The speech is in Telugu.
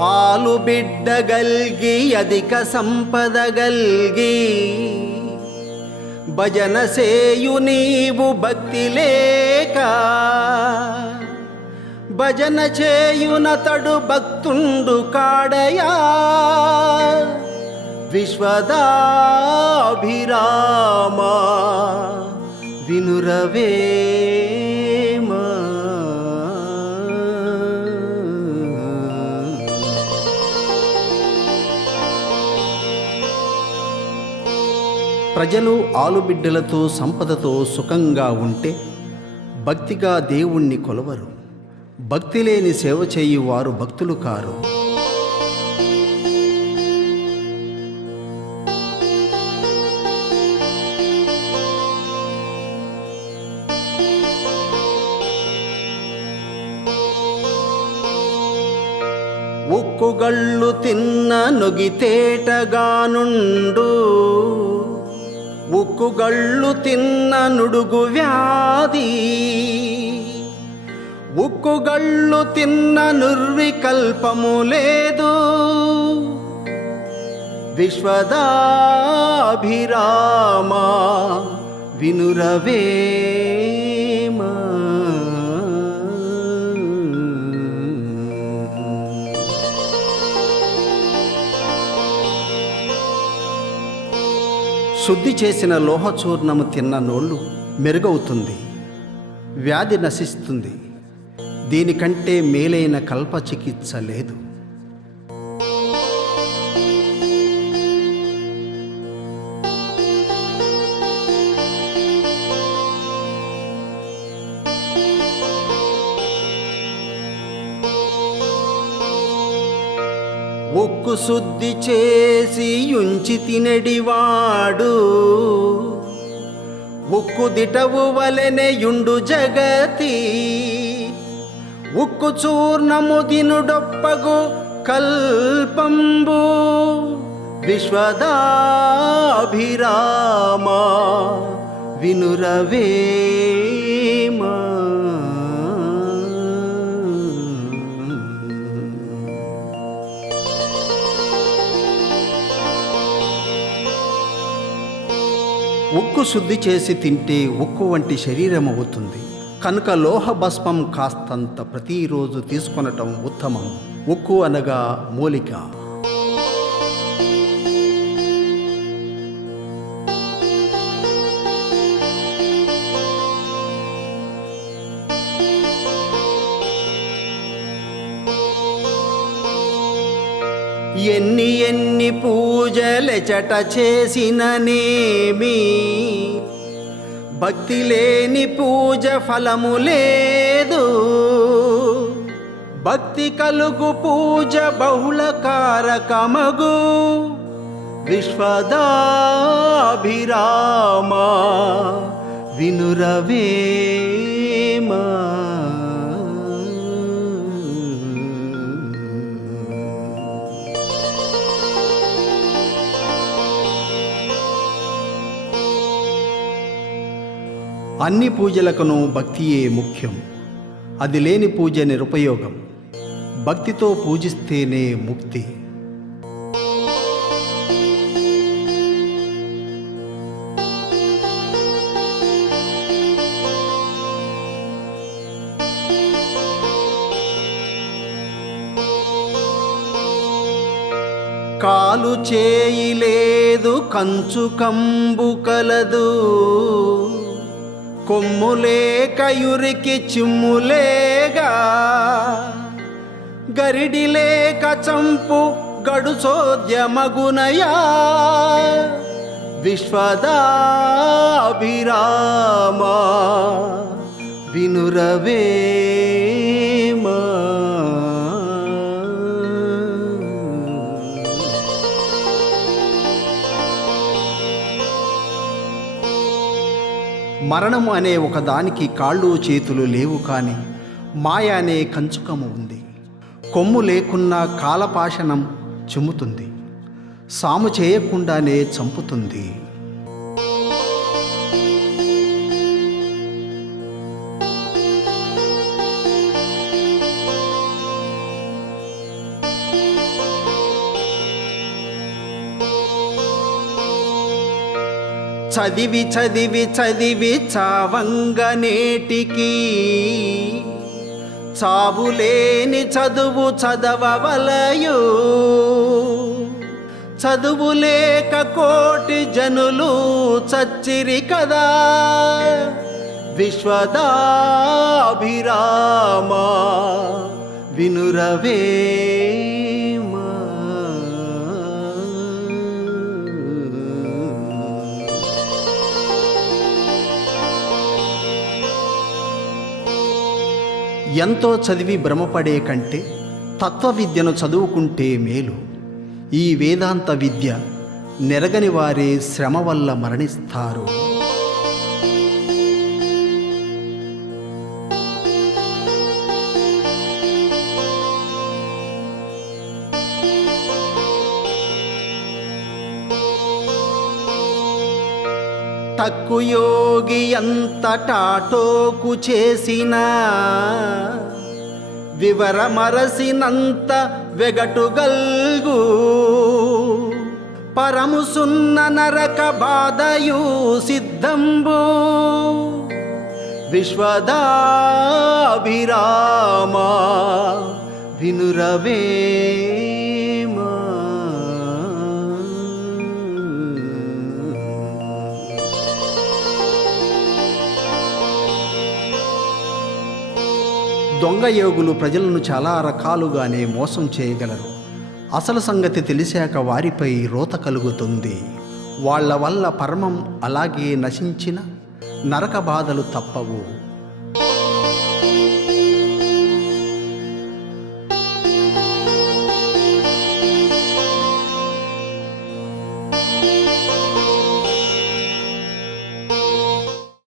ఆలు బిడ్డ గల్గి అధిక సంపద గల్గి. భజన సేయు నీవు భక్తి లేక. భజన చేయునతడు భక్తుండు కాడయా. విశ్వదాభిరామా వినురవే. ప్రజలు ఆలుబిడ్డలతో సంపదతో సుఖంగా ఉంటే భక్తిగా దేవుణ్ణి కొలవరు. భక్తి లేని సేవ చేయువారు భక్తులు కారు. ఉక్కుగళ్ళు తిన్న నొగితేటగానుండు ఉక్కుగళ్ళు తిన్న నుడుగు వ్యాధి. ఉక్కుగళ్ళు తిన్న నిర్వికల్పము లేదు. విశ్వదాభిరామా వినురవే. శుద్ధి చేసిన లోహచూర్ణము తిన్న నోళ్ళు మెరుగవుతుంది. వ్యాధి నశిస్తుంది. దీనికంటే మేలైన కల్ప చికిత్స లేదు. ఉక్కు శుద్ధి చేసి ఉంచి తినడివాడు. ఉక్కు దిటవు వలెనయుండు జగతి. ఉక్కు చూర్ణము దినుడొప్పగు కల్పంబు. విశ్వదాభిరామ వినురవేమా. ఉక్కు శుద్ధి చేసి తింటే ఉక్కు వంటి శరీరం అవుతుంది. కనుక లోహ భస్మం కాస్తంత ప్రతిరోజు తీసుకొనటం ఉత్తమం. ఉక్కు అనగా మూలిక. ఎన్ని ఎన్ని పూజలెచట చేసిననేమి? భక్తి లేని పూజ ఫలము లేదు. భక్తి కలుగు పూజ బహుళ కారకమగు. విశ్వదాభిరామా వినురవేమా. అన్ని పూజలకును భక్తియే ముఖ్యం. అది లేని పూజ నిరుపయోగం భక్తితో పూజిస్తేనే ముక్తి. కాలు చేయి లేదు కంచు కంబు కలదు. కొమ్ములేక యురికి చిమ్ములేగా. గరిడిలేక చంపు గడుచోద్యమగునయా విశ్వదాభిరామా వినురవే మరణము అనే ఒక దానికి కాళ్ళు చేతులు లేవు కానీ మాయ అనే కంచుకము ఉంది. కొమ్ము లేకున్నా కాలపాషణం చెమ్ముతుంది. సాము చేయకుండానే చంపుతుంది. చదివి చదివి చదివి చావంగ నేటికి. చావులేని చదువు చదవవలయు. చదువు లేక కోటి జనులు చచ్చిరి కదా. విశ్వదాభిరామా వినురవే. ఎంతో చదివి భ్రమపడే కంటే తత్వ విద్యను చదువుకుంటే మేలు. ఈ వేదాంత విద్య నెరగని వారే శ్రమ వల్ల మరణిస్తారు. తక్కు యోగి ఎంత టాటోకు చేసిన వివరమరసినంత వెగటుగల్గు పరము సున్న నరక బాధయు సిద్ధంబు. విశ్వదాభిరామా వినురవే. దొంగ యోగులు ప్రజలను చాలా రకాలుగానే మోసం చేయగలరు. అసలు సంగతి తెలిసాక వారిపై రోత కలుగుతుంది. వాళ్ళ వల్ల పరమం అలాగే నశించిన నరక బాధలు తప్పవు.